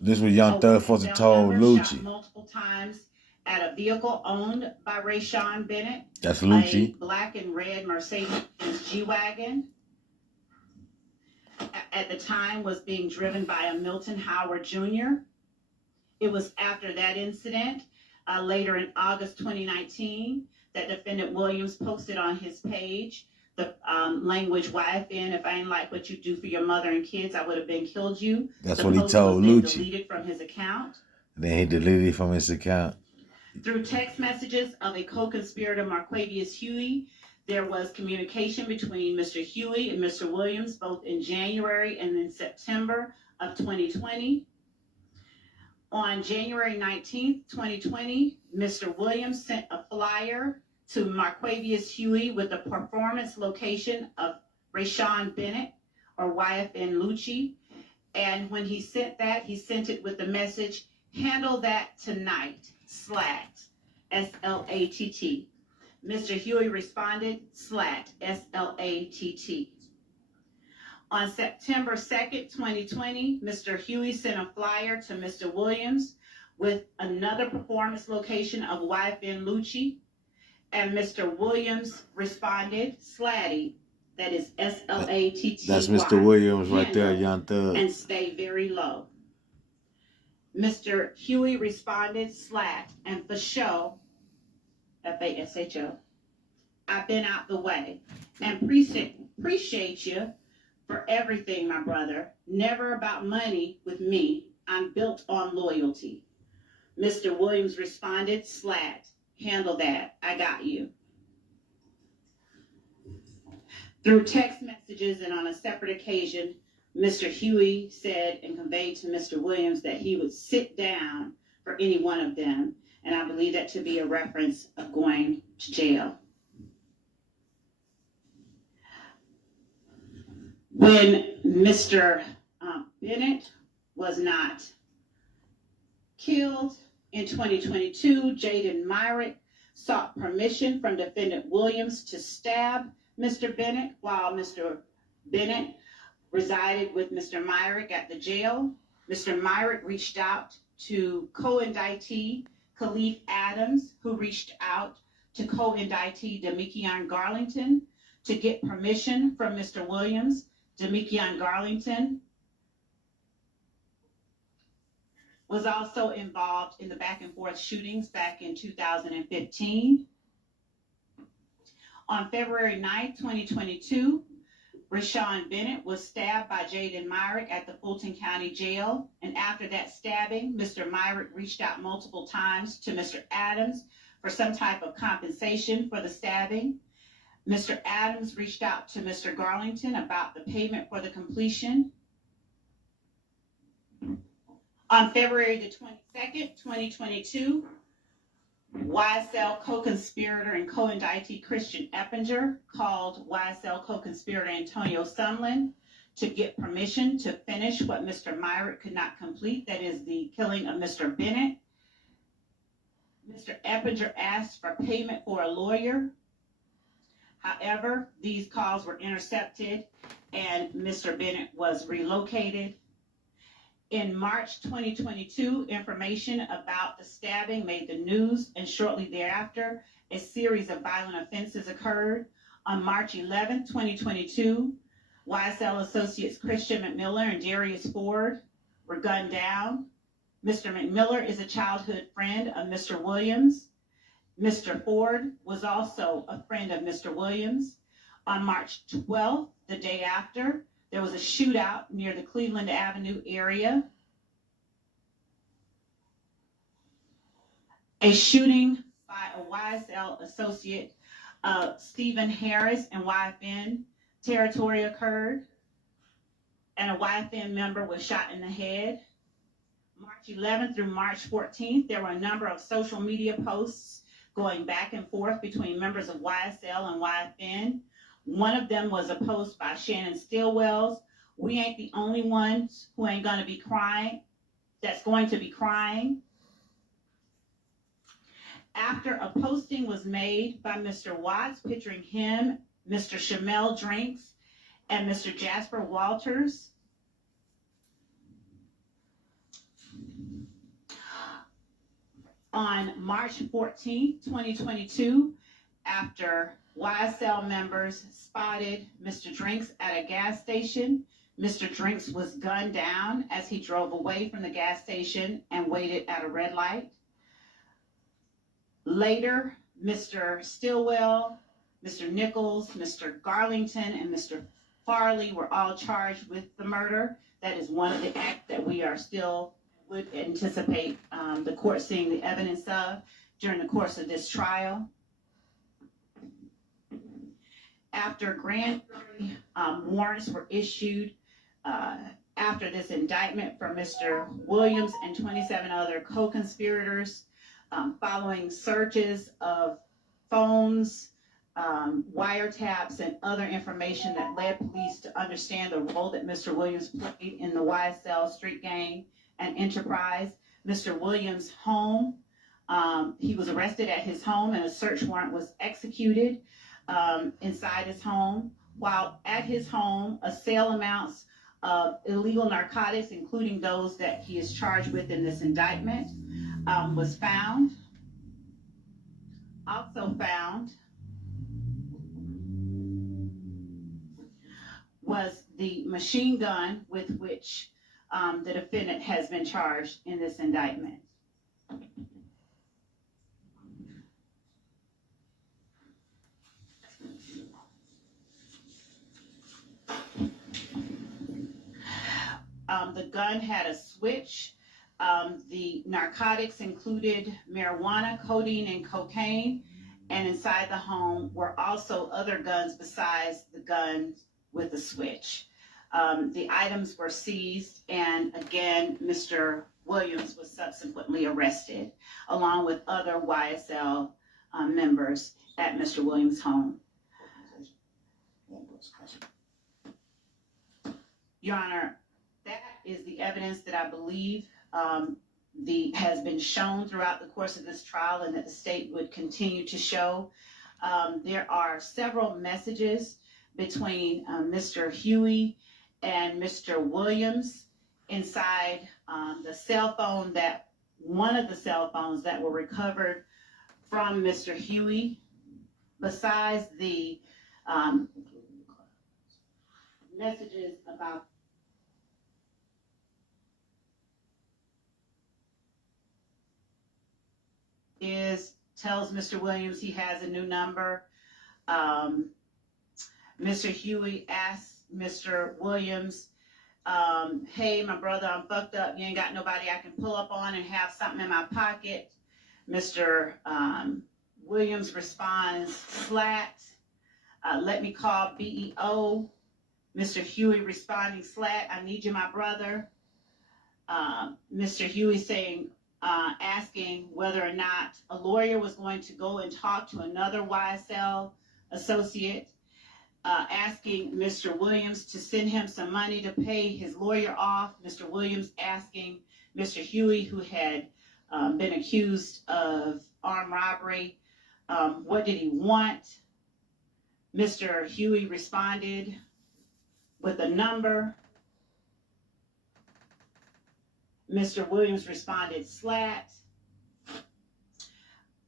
This was Young Thug supposed to told Lucci. Multiple times at a vehicle owned by Rayshawn Bennett. That's Lucci. A black and red Mercedes G-Wagon. At the time was being driven by a Milton Howard Jr. It was after that incident, later in August 2019, that defendant Williams posted on his page the language YFN, if I ain't like what you do for your mother and kids, I would have been killed you. That's what he told Lucci. Deleted from his account. Then he deleted it from his account. Through text messages of a co-conspirator, Marquavius Huey, there was communication between Mr. Huey and Mr. Williams, both in January and in September of 2020. On January 19th, 2020, Mr. Williams sent a flyer to Marquavius Huey with the performance location of Rayshawn Bennett or YFN Lucci. And when he sent that, he sent it with the message, "Handle that tonight, SLAT, SLATT." Mr. Huey responded, SLAT, SLATT. On September 2nd, 2020, Mr. Huey sent a flyer to Mr. Williams with another performance location of YFN Lucci, and Mr. Williams responded, Slatty, that is SLATT. That's Mr. Williams right there, Young Thug. And stay very low. Mr. Huey responded, Slat, and for show, FASHO, I've been out the way, and appreciate you for everything, my brother. Never about money with me. I'm built on loyalty. Mr. Williams responded, Slat, handle that. I got you. Through text messages and on a separate occasion, Mr. Huey said and conveyed to Mr. Williams that he would sit down for any one of them. And I believe that to be a reference of going to jail. When Mr. Bennett was not killed in 2022, Jaden Myrick sought permission from defendant Williams to stab Mr. Bennett while Mr. Bennett resided with Mr. Myrick at the jail. Mr. Myrick reached out to co-indictee Khalif Adams, who reached out to co-indictee Demikion Garlington to get permission from Mr. Williams. Demikion Garlington was also involved in the back and forth shootings back in 2015. On February 9th, 2022, Rayshawn Bennett was stabbed by Jaden Myrick at the Fulton County Jail. And after that stabbing, Mr. Myrick reached out multiple times to Mr. Adams for some type of compensation for the stabbing. Mr. Adams reached out to Mr. Garlington about the payment for the completion. On February the 22nd, 2022, YSL co-conspirator and co-indictee Christian Eppinger called YSL co-conspirator Antonio Sumlin to get permission to finish what Mr. Myrick could not complete, that is the killing of Mr. Bennett. Mr. Eppinger asked for payment for a lawyer. However, these calls were intercepted and Mr. Bennett was relocated. In March 2022, information about the stabbing made the news, and shortly thereafter, a series of violent offenses occurred. On March 11, 2022, YSL associates Christian McMiller and Darius Ford were gunned down. Mr. McMiller is a childhood friend of Mr. Williams. Mr. Ford was also a friend of Mr. Williams. On March 12th, the day after, there was a shootout near the Cleveland Avenue area. A shooting by a YSL associate, Stephen Harris, in YFN territory occurred, and a YFN member was shot in the head. March 11th through March 14th, there were a number of social media posts going back and forth between members of YSL and YFN. One of them was a post by Shannon Stillwells. We ain't the only ones who ain't gonna be crying, that's going to be crying. After a posting was made by Mr. Watts picturing him, Mr. Shamel Drinks, and Mr. Jasper Walters, On March 14th, 2022, after YSL members spotted Mr. Drinks at a gas station, Mr. Drinks was gunned down as he drove away from the gas station and waited at a red light. Later, Mr. Stillwell, Mr. Nichols, Mr. Garlington, and Mr. Farley were all charged with the murder. That is one of the acts that we are still would anticipate the court seeing the evidence of during the course of this trial. After grand jury warrants were issued after this indictment for Mr. Williams and 27 other co-conspirators, following searches of phones, wiretaps, and other information that led police to understand the role that Mr. Williams played in the YSL street gang and enterprise. Mr. Williams' home, he was arrested at his home and a search warrant was executed inside his home. While at his home, a sale amounts of illegal narcotics, including those that he is charged with in this indictment, was found. Also found was the machine gun with which the defendant has been charged in this indictment. The gun had a switch. The narcotics included marijuana, codeine, and cocaine. And inside the home were also other guns besides the gun with the switch. The items were seized, and again, Mr. Williams was subsequently arrested, along with other YSL members at Mr. Williams' home. Your Honor, that is the evidence that I believe has been shown throughout the course of this trial and that the state would continue to show. There are several messages between Mr. Huey and Mr. Williams inside the cell phone one of the cell phones that were recovered from Mr. Huey. Besides the messages about tells Mr. Williams he has a new number. Mr. Huey asks Mr. Williams, hey, my brother, I'm fucked up. You ain't got nobody I can pull up on and have something in my pocket. Mr. Williams responds, slat. Let me call BEO. Mr. Huey responding, slat, I need you, my brother. Mr. Huey saying, asking whether or not a lawyer was going to go and talk to another YSL associate, asking Mr. Williams to send him some money to pay his lawyer off. Mr. Williams asking Mr. Huey, who had been accused of armed robbery, what did he want? Mr. Huey responded with a number. Mr. Williams responded, slat.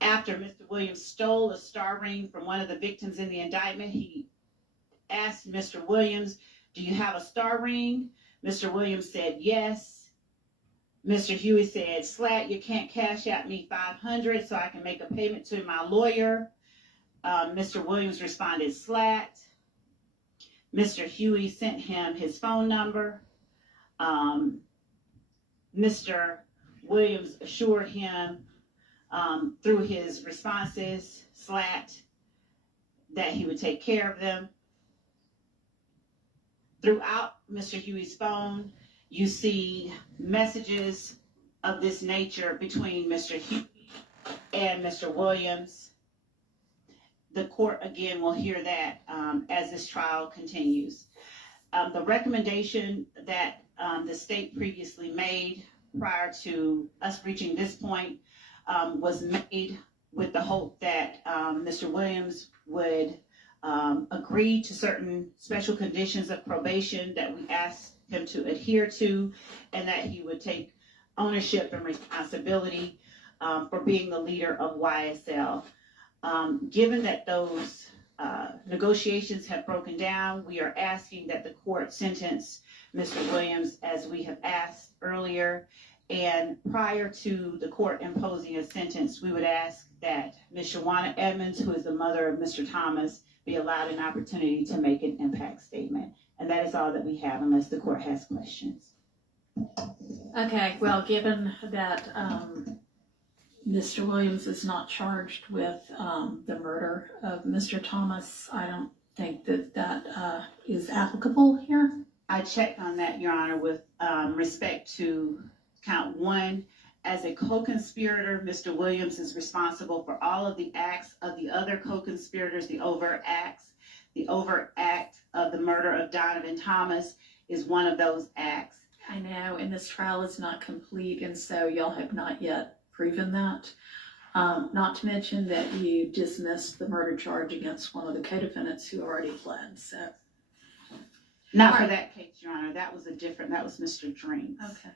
After Mr. Williams stole a star ring from one of the victims in the indictment, he asked Mr. Williams, do you have a star ring? Mr. Williams said, yes. Mr. Huey said, slat, you can't cash out me $500 so I can make a payment to my lawyer. Mr. Williams responded, slat. Mr. Huey sent him his phone number. Mr. Williams assured him through his responses, slat, that he would take care of them. Throughout Mr. Huey's phone, you see messages of this nature between Mr. Huey and Mr. Williams. The court, again, will hear that as this trial continues. The recommendation that the state previously made prior to us reaching this point was made with the hope that Mr. Williams would agree to certain special conditions of probation that we asked him to adhere to, and that he would take ownership and responsibility for being the leader of YSL. Given that those negotiations have broken down, we are asking that the court sentence Mr. Williams as we have asked earlier. And prior to the court imposing a sentence, we would ask that Ms. Shawana Edmonds, who is the mother of Mr. Thomas, be allowed an opportunity to make an impact statement. And that is all that we have, unless the court has questions. Okay, well, given that Mr. Williams is not charged with the murder of Mr. Thomas, I don't think that that is applicable here. I checked on that, Your Honor, with respect to count one. As a co-conspirator, Mr. Williams is responsible for all of the acts of the other co-conspirators, the overt acts. The overt act of the murder of Donovan Thomas is one of those acts. I know, and this trial is not complete, and so y'all have not yet proven that. Not to mention that you dismissed the murder charge against one of the co-defendants who already fled, so. Not for that case, Your Honor. That was Mr. Dreams. Okay.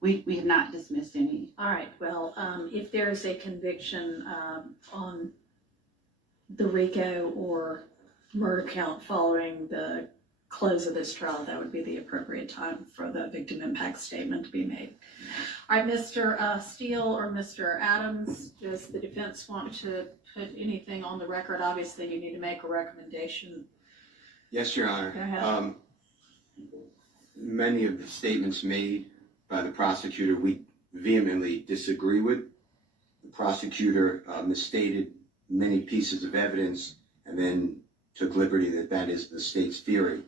We have not dismissed any. All right, well, if there's a conviction on the RICO or murder count following the close of this trial, that would be the appropriate time for the victim impact statement to be made. All right, Mr. Steele or Mr. Adams, does the defense want to put anything on the record? Obviously, you need to make a recommendation. Yes, Your Honor. Go ahead. Many of the statements made by the prosecutor, we vehemently disagree with. The prosecutor misstated many pieces of evidence and then took liberty that that is the state's theory.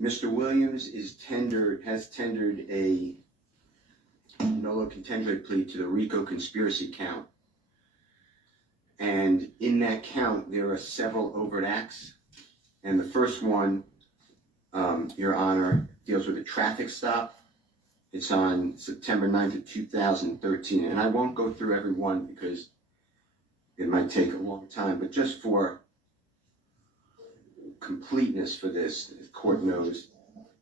Mr. Williams has tendered a nolo contendere plea to the RICO conspiracy count. And in that count, there are several overt acts. And the first one, Your Honor, deals with a traffic stop. It's on September 9th of 2013. And I won't go through every one because it might take a long time, but just for completeness for this, the court knows,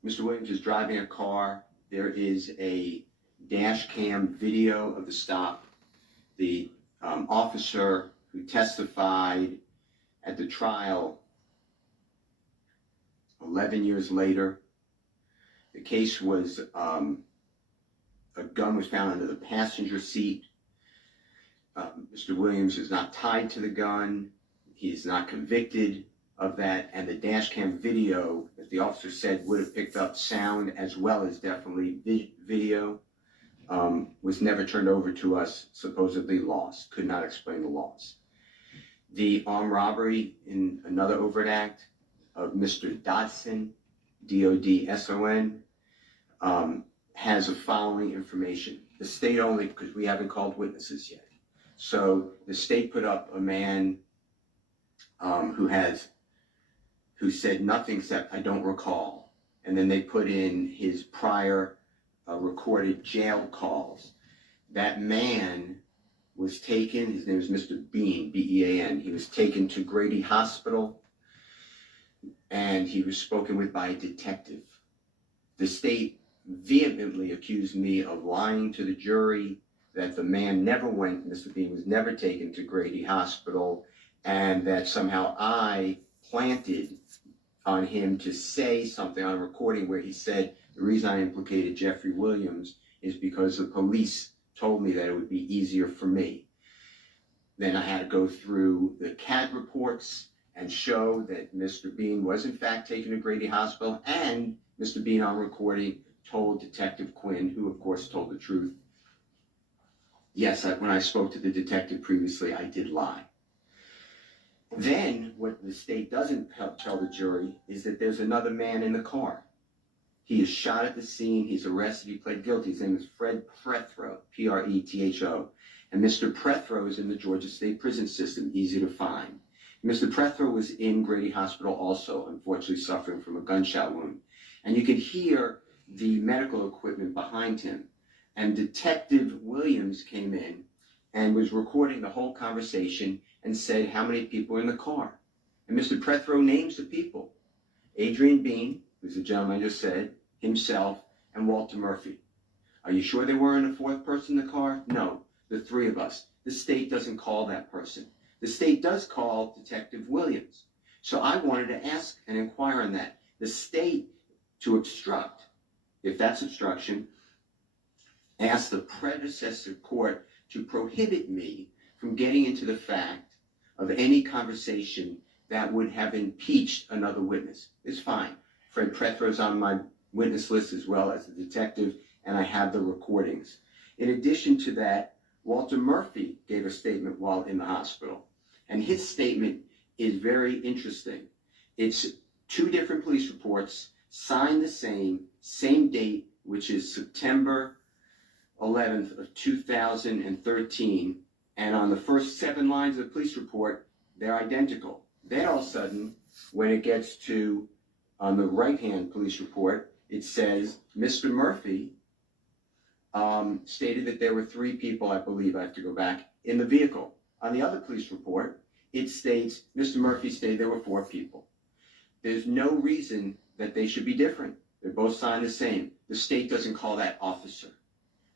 Mr. Williams is driving a car. There is a dash cam video of the stop. The officer who testified at the trial 11 years later, the case was, a gun was found under the passenger seat. Mr. Williams is not tied to the gun. He is not convicted of that. And the dash cam video, as the officer said, would have picked up sound as well as definitely video, was never turned over to us, supposedly lost. Could not explain the loss. The armed robbery in another overt act of Mr. Dodson, D-O-D-S-O-N, has the following information. The state only, because we haven't called witnesses yet. So the state put up a man who said nothing except, "I don't recall." And then they put in his prior recorded jail calls. That man was taken, his name is Mr. Bean, B-E-A-N. He was taken to Grady Hospital and he was spoken with by a detective. The state vehemently accused me of lying to the jury, that the man never went, Mr. Bean was never taken to Grady Hospital, and that somehow I planted on him to say something on a recording where he said, the reason I implicated Jeffrey Williams is because the police told me that it would be easier for me. Then I had to go through the CAD reports and show that Mr. Bean was in fact taken to Grady Hospital, and Mr. Bean on recording told Detective Quinn, who of course told the truth, yes, when I spoke to the detective previously, I did lie. Then what the state doesn't tell the jury is that there's another man in the car. He is shot at the scene, he's arrested, he pled guilty. His name is Fred Prethro, P-R-E-T-H-O. And Mr. Prethro is in the Georgia State Prison System, easy to find. Mr. Prethro was in Grady Hospital also, unfortunately suffering from a gunshot wound. And you could hear the medical equipment behind him. And Detective Williams came in and was recording the whole conversation and said how many people were in the car. And Mr. Prethro names the people. Adrian Bean, who's the gentleman I just said, himself, and Walter Murphy. Are you sure there weren't a fourth person in the car? No. the three of us. The state doesn't call that person. The state does call Detective Williams. So I wanted to ask and inquire on that. The state, to obstruct, if that's obstruction, asked the predecessor court to prohibit me from getting into the fact of any conversation that would have impeached another witness. It's fine. Fred Prethro's on my witness list as well as the detective, and I have the recordings. In addition to that, Walter Murphy gave a statement while in the hospital, and his statement is very interesting. It's two different police reports, signed the same date, which is September 11th of 2013, and on the first 7 lines of the police report, they're identical. Then all of a sudden, when it gets to on the right-hand police report, it says Mr. Murphy stated that there were 3 people, I believe, I have to go back, in the vehicle. On the other police report, it states Mr. Murphy stated there were 4 people. There's no reason that they should be different. They're both signed the same. The state doesn't call that officer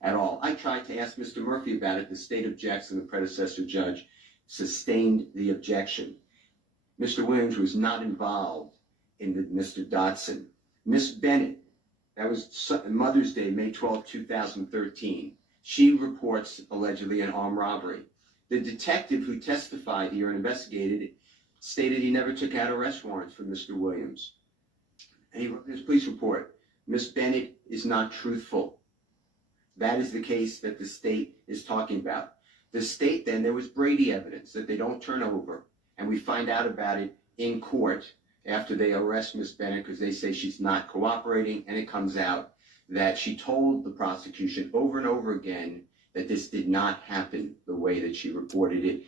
at all. I tried to ask Mr. Murphy about it. The state objects, and the predecessor judge sustained the objection. Mr. Williams was not involved in the Mr. Dotson. Miss Bennett, that was Mother's Day, May 12, 2013. She reports allegedly an armed robbery. The detective who testified here and investigated it stated he never took out arrest warrants for Mr. Williams. And he wrote in his police report, Miss Bennett is not truthful. That is the case that the state is talking about. The state then, there was Brady evidence that they don't turn over, and we find out about it in court after they arrest Miss Bennett because they say she's not cooperating, and it comes out that she told the prosecution over and over again that this did not happen the way that she reported it,